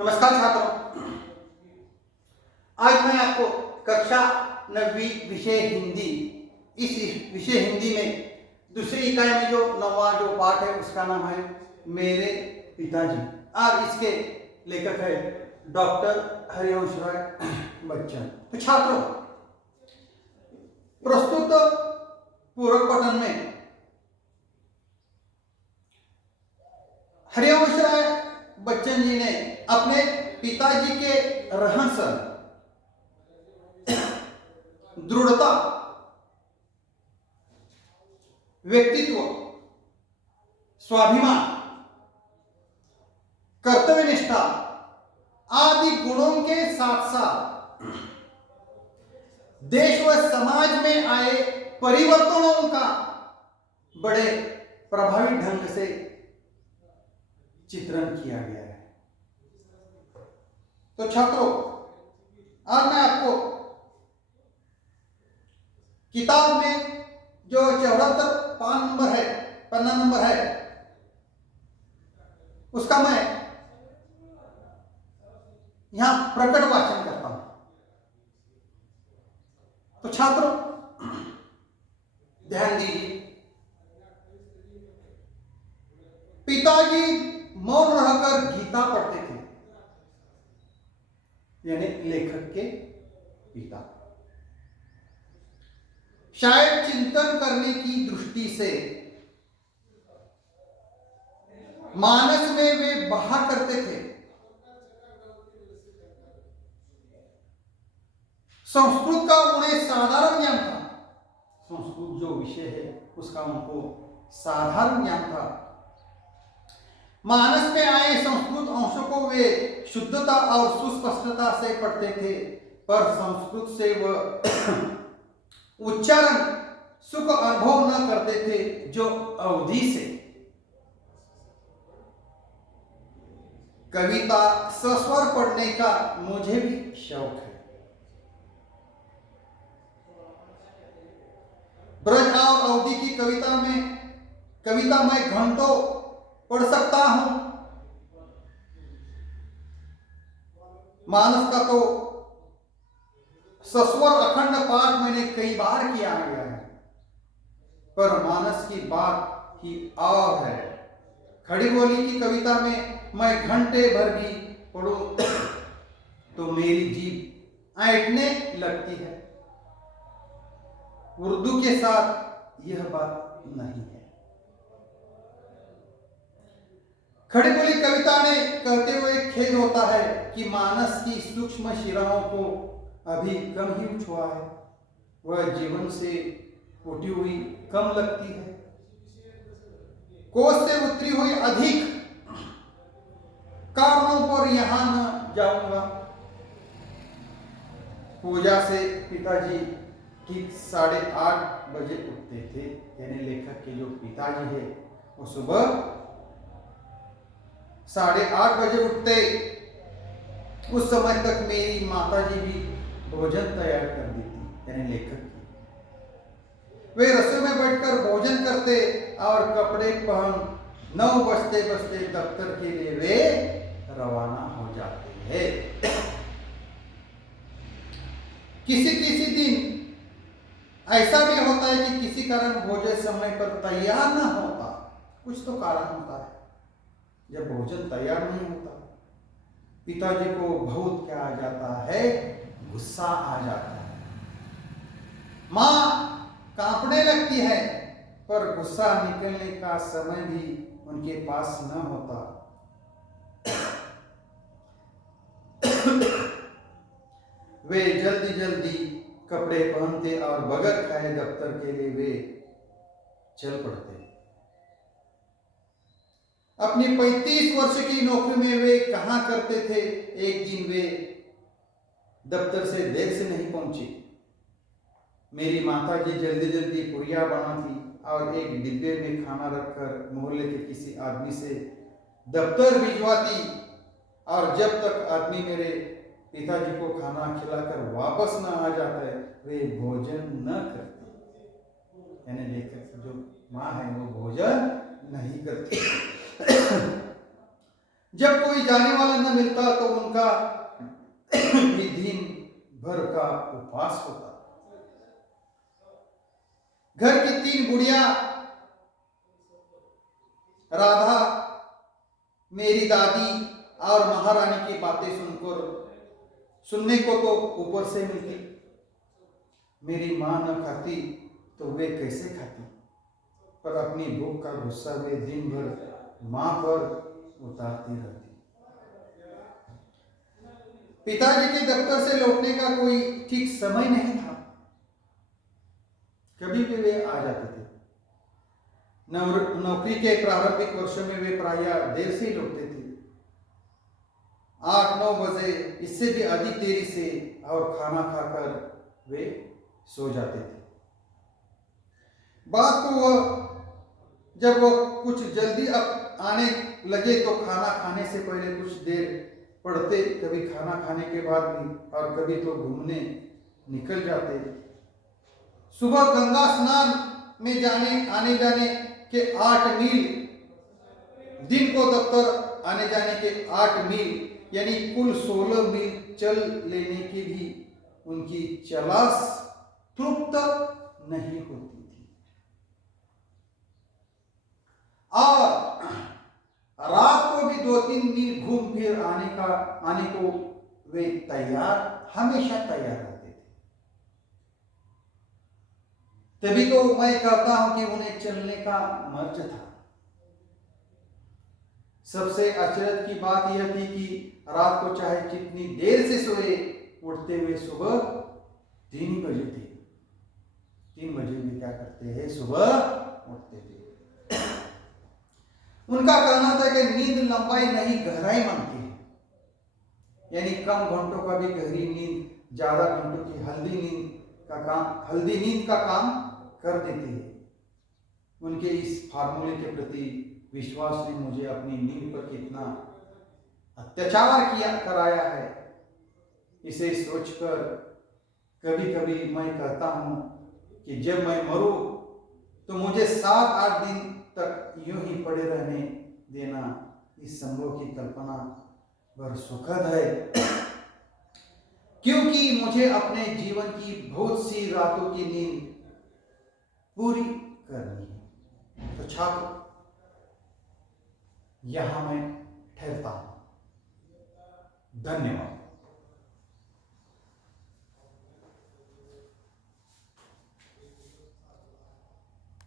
नमस्कार छात्रों, आज मैं आपको कक्षा 9वीं विषय हिंदी इस विषय हिंदी में दूसरी इकाई में जो 9वां जो पाठ है उसका नाम है मेरे पिताजी और इसके लेखक है डॉक्टर हरिवंश राय बच्चन। तो छात्रों, प्रस्तुत पूरक पठन में हरिवंश राय बच्चन जी ने अपने पिताजी के रहन सहन, दृढ़ता, व्यक्तित्व, स्वाभिमान, कर्तव्यनिष्ठा आदि गुणों के साथ साथ देश व समाज में आए परिवर्तनों का बड़े प्रभावी ढंग से चित्रण किया गया है। तो छात्रों, आज मैं आपको किताब में जो 74 पन्ना नंबर है उसका मैं यहां प्रकट वाचन करता हूं। तो छात्रों ध्यान दीजिए। पिताजी मौन रहकर गीता पढ़ते थे, यानी लेखक के पिता। शायद चिंतन करने की दृष्टि से मानस में वे बहा करते थे। संस्कृत का उन्हें साधारण ज्ञान था। संस्कृत जो विषय है उसका उनको साधारण ज्ञान था। मानस में आए संस्कृत अंशों को वे शुद्धता और सुस्पष्टता से पढ़ते थे, पर संस्कृत से वह उच्चारण सुख अनुभव न करते थे जो अवधि से। कविता सस्वर पढ़ने का मुझे भी शौक है। ब्रज और अवधि की कविता मैं घंटों पढ़ सकता हूं। मानस का तो सस्वर अखंड पाठ मैंने कई बार किया गया है, पर मानस की बात ही और है। खड़ी बोली की कविता में मैं घंटे भर भी पढ़ूं तो मेरी जीभ ऐंठने लगती है। उर्दू के साथ यह बात नहीं है। खड़ी बोली कविता ने कहते हुए खेद होता है कि मानस की सूक्ष्म शिराओं को अभी कम ही छुआ है। वह जीवन से उठी हुई कम लगती है, कोष से उतरी हुई अधिक। कारणों पर यहां न जाऊंगा। पूजा से पिताजी ठीक 8:30 बजे उठते थे, यानी लेखक के जो पिताजी है वो सुबह 8:30 बजे उठते। उस समय तक मेरी माताजी भी भोजन तैयार कर देती, यानी लेखक की। वे रसोई में बैठकर भोजन करते और कपड़े पहन 9 बजते बजते दफ्तर के लिए वे रवाना हो जाते हैं। किसी दिन ऐसा भी होता है कि किसी कारण भोजन समय पर तैयार न होता। कुछ तो कारण होता है। जब भोजन तैयार नहीं होता, पिताजी को बहुत क्या आ जाता है, गुस्सा आ जाता है। मां कांपने लगती है, पर गुस्सा निकलने का समय भी उनके पास न होता। वे जल्दी कपड़े पहनते और बगैर खाए दफ्तर के लिए वे चल पड़ते। अपनी 35 वर्ष की नौकरी में वे कहा करते थे। एक दिन वे दफ्तर से देर से नहीं पहुंचे। मेरी माताजी जल्दी पुरिया बनाती और एक डिब्बे में खाना रखकर मोहल्ले के किसी आदमी से दफ्तर भिजवाती, और जब तक आदमी मेरे पिताजी को खाना खिलाकर वापस न आ जाता है वे भोजन न करते। यानी लेखक जो माँ है वो भोजन नहीं करती। जब कोई जाने वाला न मिलता तो उनका भी दिन भर का उपवास होता। घर की 3 बुढ़िया, राधा, मेरी दादी और महारानी की बातें सुनने को तो ऊपर से मिलती। मेरी मां न खाती तो वे कैसे खाती, पर अपनी भूख का गुस्सा वे दिन भर मां पर उतारती रहती। पिताजी के दफ्तर से लौटने का कोई ठीक समय नहीं था। कभी भी वे आ जाते थे। नौकरी के प्रारंभिक वर्षों में वे प्रायः देर से ही लौटते थे, 8-9 बजे, इससे भी अधिक देरी से, और खाना खाकर वे सो जाते थे। बात को जब वह कुछ जल्दी अब आने लगे तो खाना खाने से पहले कुछ देर पढ़ते, कभी खाना खाने के बाद भी, और कभी तो घूमने निकल जाते। सुबह गंगा स्नान में आने जाने के 8 मील, दिन को दफ्तर आने जाने के 8 मील, यानी कुल 16 मील चल लेने की भी उनकी चलास तृप्त नहीं होती थी। और रात को भी 2-3 मील घूम फिर आने को वे हमेशा तैयार रहते थे। तभी तो मैं कहता हूं कि उन्हें चलने का मर्ज था। सबसे आश्चर्य की बात यह थी कि रात को चाहे कितनी देर से सोए, उठते हुए सुबह 3 बजे थे। 3 बजे भी क्या करते हैं, सुबह उठते थे। उनका कहना था कि नींद लंबाई नहीं गहराई मांगती है, यानी कम घंटों का भी गहरी नींद ज्यादा घंटों की हल्दी नींद का काम कर देती है। उनके इस फार्मूले के प्रति विश्वास ने मुझे अपनी नींद पर कितना अत्याचार कराया है, इसे सोचकर कभी कभी मैं कहता हूं कि जब मैं मरूं तो मुझे 7-8 दिन तक यूं ही पड़े रहने देना इस संभव की कल्पना पर सुखद है, क्योंकि मुझे अपने जीवन की बहुत सी रातों की नींद पूरी करनी है। तो छात्र, यहां मैं ठहरता हूं। धन्यवाद।